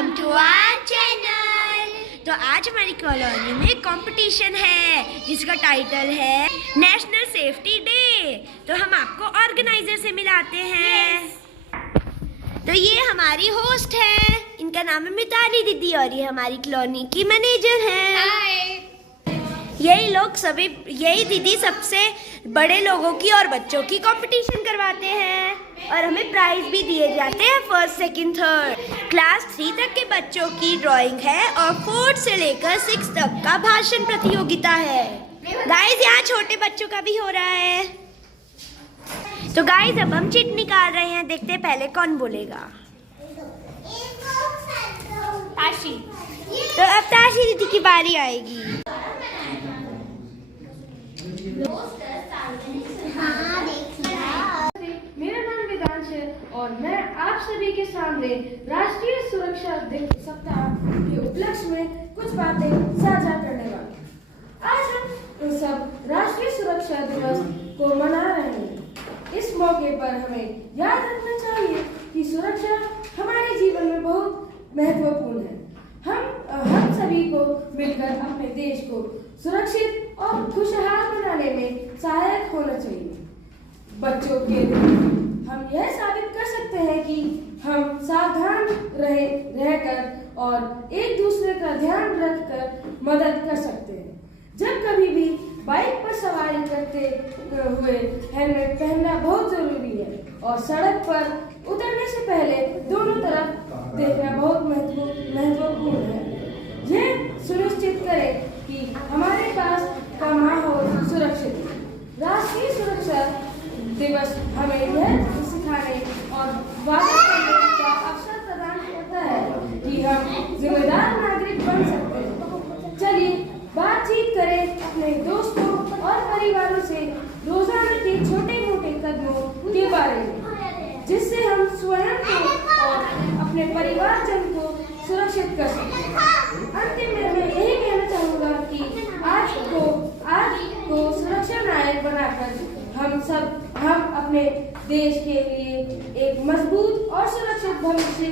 Welcome to our channel. तो आज हमारी कॉलोनी में कंपटीशन है जिसका टाइटल है नेशनल सेफ्टी डे। तो हम आपको ऑर्गेनाइजर से मिलाते हैं। तो ये हमारी होस्ट है, इनका नाम है मिताली दीदी और ये हमारी कॉलोनी की मैनेजर है। यही दीदी सबसे बड़े लोगों की और बच्चों की कंपटीशन करवाते हैं और हमें प्राइज भी दिए जाते हैं फर्स्ट सेकंड थर्ड। क्लास 3 तक के बच्चों की ड्राइंग है और 4 से लेकर 6 तक का भाषण प्रतियोगिता है। गाइस यहाँ छोटे बच्चों का भी हो रहा है। तो गाइस अब हम चिट निकाल रहे हैं, देखते हैं पहले कौन बोलेगा। ताशी। तो अब ताशी दीदी की बारी आएगी। मेरा नाम वेदांश है और मैं आप सभी के सामने राष्ट्रीय सुरक्षा सप्ताह के उपलक्ष्य में कुछ बातें साझा करने वाला। आज हम सब राष्ट्रीय सुरक्षा दिवस को मना रहे हैं। इस मौके पर हमें याद रखना चाहिए कि सुरक्षा हमारे जीवन में बहुत महत्वपूर्ण है। हम सभी को मिलकर अपने देश को सुरक्षित और खुशहाल बनाने में सहायक होना चाहिए। बच्चों के लिए हम यह साबित कर सकते हैं कि हम सावधान रहकर और एक दूसरे का ध्यान रखकर मदद कर सकते हैं। जब कभी भी बाइक पर सवारी करते हुए हेलमेट पहनना बहुत जरूरी है और सड़क पर उतरने से पहले दोनों तरफ देखना बहुत महत्वपूर्ण है। यह सुनिश्चित करें कि हमारे पास का माहौल सुरक्षित है। राष्ट्रीय सुरक्षा दिवस हमें यह सिखाने और वादा करने का अवसर प्रदान करता है कि हम जिम्मेदार नागरिक बन सकते हैं। चलिए बातचीत करें अपने दोस्तों और परिवारों से रोजाना के छोटे मोटे कदमों के बारे में, जिससे हम स्वयं को और अपने परिवारजन को सुरक्षित कर सकें। अंतिम में मैं यही कहना चाहूँगा कि आज को सुरक्षा नायक बनाकर हम अपने देश के लिए एक मजबूत और सुरक्षित भविष्य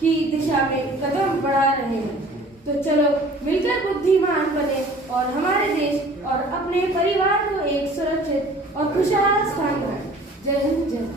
की दिशा में कदम बढ़ा रहे हैं। तो चलो मिलकर बुद्धिमान बने और हमारे देश और अपने परिवार को एक सुरक्षित और खुशहाल स्थान बनाएं। जय हिंद, जय Hind.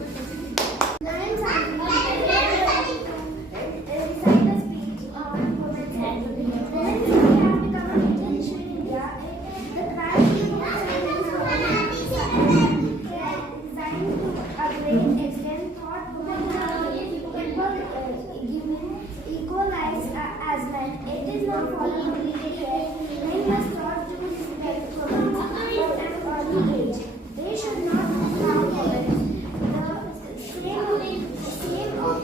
Equal rights as men. It is not followed completely yet. Men must taught to respect from an early age. They should not harm others. The same of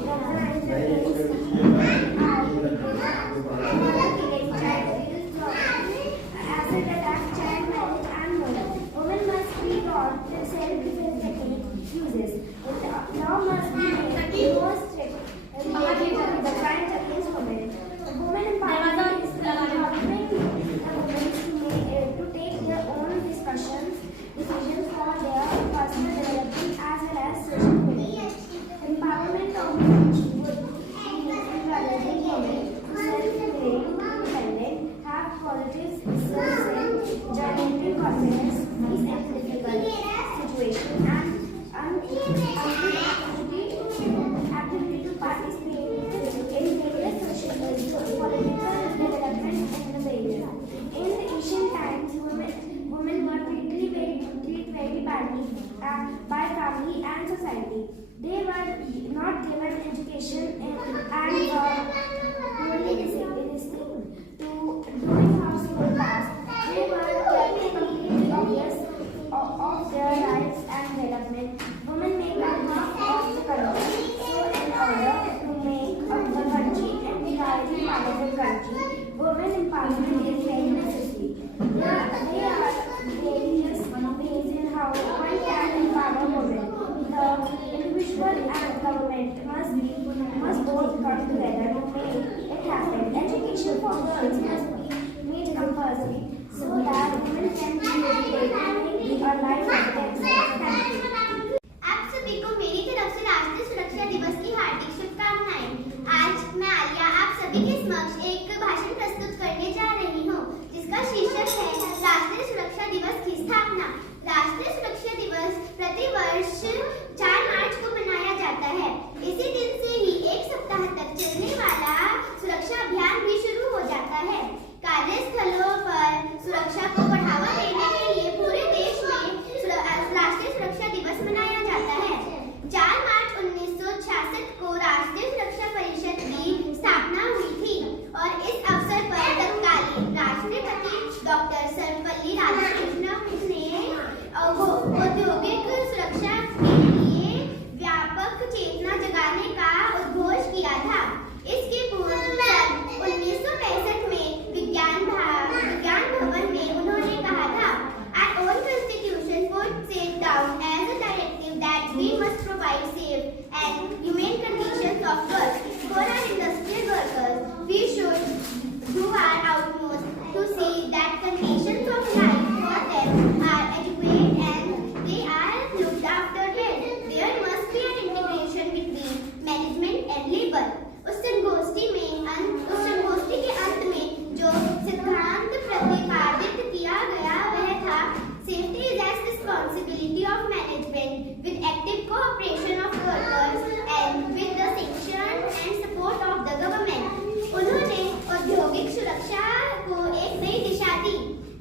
and labor. उस संगोष्ठी के अंत में जो सिद्धांत प्रतिपादित किया गया वह था safety is as responsibility of management with active cooperation of workers and with the sanction and support of the government. उन्होंने औद्योगिक सुरक्षा को एक नई दिशा दी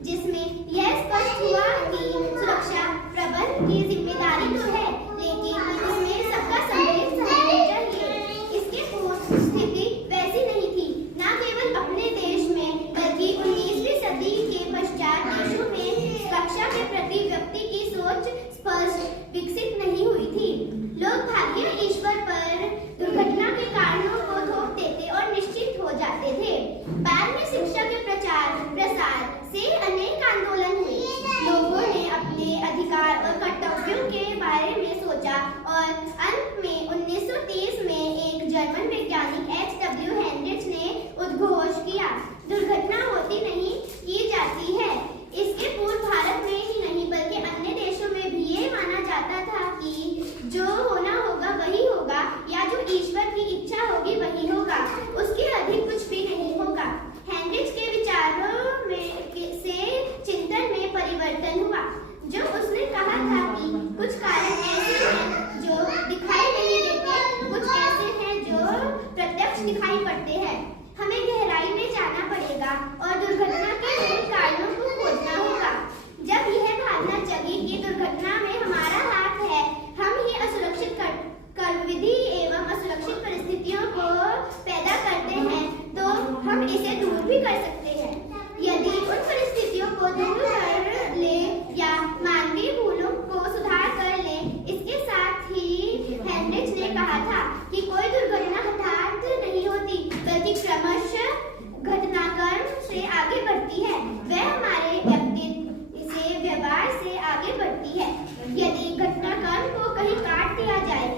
जिसमें यह स्पष्ट हुआ कि सुरक्षा प्रबंधन की जिम्मेदारी तो है लेकिन इसमें सबका सम्मिलित सहयोग चाहिए। इसके पूर्व स्थिति वैसी नहीं थी, न केवल अपने देश में बल्कि 19वीं सदी के पश्चात देशों में सुरक्षा के प्रति व्यक्ति की सोच स्पष्ट विकसित नहीं हुई थी। लोग भाग्य ईश्वर पर दुर्घटना के कारणों को थोप देते और निश्चित हो जाते थे। बाद में शिक्षा के प्रचार प्रसार से अनेक आंदोलन हुए। लोगों ने अपने अधिकार और कर्तव्यों के बारे में सोचा और अंत में 1930 में एक जर्मन वैज्ञानिक H.W. हेनरिच ने उद्घोष किया, दुर्घटना होती नहीं की जाती है। इसके पूर्व भारत में ही नहीं बल्कि अन्य देशों में भी ये माना जाता था कि जो होना होगा वही होगा या जो ईश्वर की इच्छा होगी वही होगा, उसके अधिक कुछ भी नहीं होगा। हेनरिच के विचारों से चिंतन में परिवर्तन हुआ। जो उसने कहा था कि कुछ कारण ऐसे हैं जो दिखाई नहीं देते, कुछ ऐसे हैं जो प्रत्यक्ष दिखाई पड़ते हैं। हमें गहराई में जाना पड़ेगा और दुर्घटना के मूल कारणों को खोजना होगा। जब यह भावना जगी कि दुर्घटना में हमारा हाथ है, हम ही असुरक्षित कर्मविधि एवं असुरक्षित परिस्थितियों को पैदा करते हैं, तो हम इसे दूर भी कर सकते हैं। यदि उन परिस्थितियों को दूर कर ले या मानवीय भूलों को सुधार कर ले। इसके साथ ही हेनरिच ने कहा था कि कोई दुर्घटना हठात नहीं होती बल्कि क्रमशः घटनाक्रम से आगे बढ़ती है। वह हमारे व्यक्तित्व से व्यवहार से आगे बढ़ती है। यदि घटनाक्रम को कहीं काट दिया जाए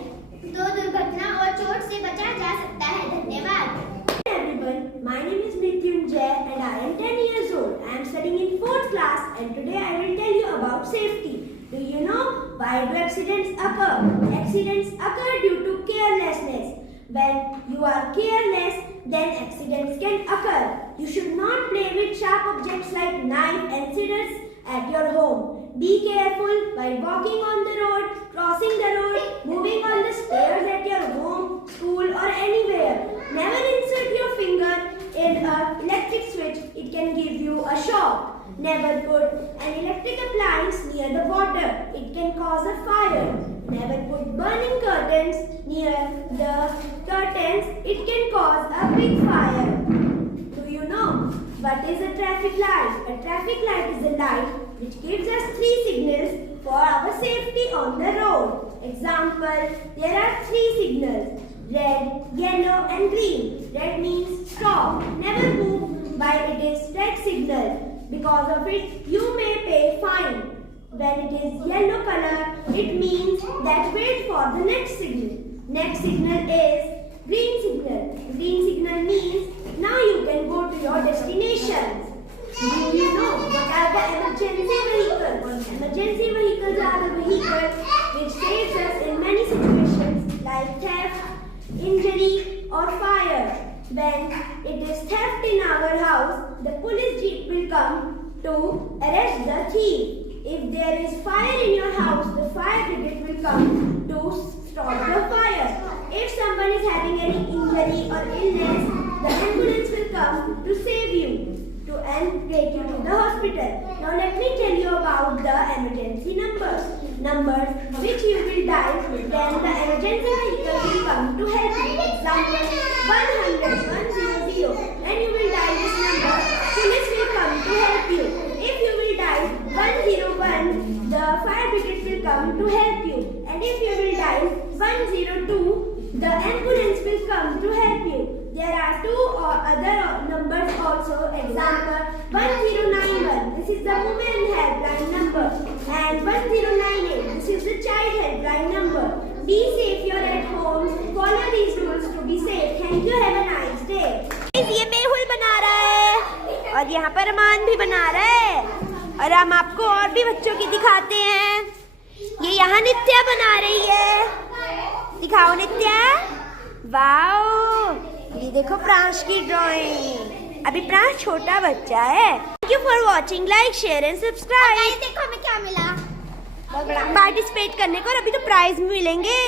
तो दुर्घटना और चोट से बचा जा सकता है। धन्यवाद। Everyone, my name is Mrityunjay and I am 10 years old. I am studying in 4th class and today I will tell you about safety. Do you know why do accidents occur? Accidents occur due to carelessness. When you are careless, then accidents can occur. You should not play with sharp objects like knife and scissors at your home. Be careful while walking on the road, crossing the road, moving on the stairs at your home, school or anywhere. Never insert your finger in an electric switch, it can give you a shock. Never put an electric appliance near the water, it can cause a fire. Never put burning curtains near the curtains, it can cause a big fire. Do you know what is a traffic light? A traffic light is a light which gives us 3 signals for our safety on the road. Example, there are 3 signals. Red, yellow and green. Red means stop, never move while it is red signal. Because of it, you may pay fine. When it is yellow color, it means that wait for the next signal. Next signal is green signal. Green signal means now you can go to your destination. Do you know what are the emergency vehicles? Emergency vehicles are the vehicles which saves us in many situations like theft, injury or fire. When it is theft in our house, the police jeep will come to arrest the thief. If there is fire in your house, the fire brigade will come to stop the fire. If someone is having any injury or illness, the ambulance will come to save you and take you to the hospital. Now let me tell you about the emergency numbers. Numbers which you will dial when the emergency vehicle will come to help you. Example 100 100. When you will dial this number, police will come to help you. If you will dial 101, the fire brigade will come to help you. And if you will dial 102, the ambulance will come to help you. There are 2 or other numbers also. Example 1091. This is the women helpline number. And 1098. This is the child helpline number. Be safe. You're at home. Follow these rules to be safe. Thank you. Have a nice day. ये मेहुल बना रहा है और यहाँ पर अमान भी बना रहा है और हम आपको और भी बच्चों की दिखाते हैं। ये यहाँ नित्या बना रही है। दिखाओ नित्या। वाओ, ये देखो प्रांश की ड्राइंग। अभी प्रांश छोटा बच्चा है। Thank you for watching, like share and subscribe. देखो हमें क्या मिला। पार्टिसिपेट करने को और अभी तो प्राइज भी मिलेंगे।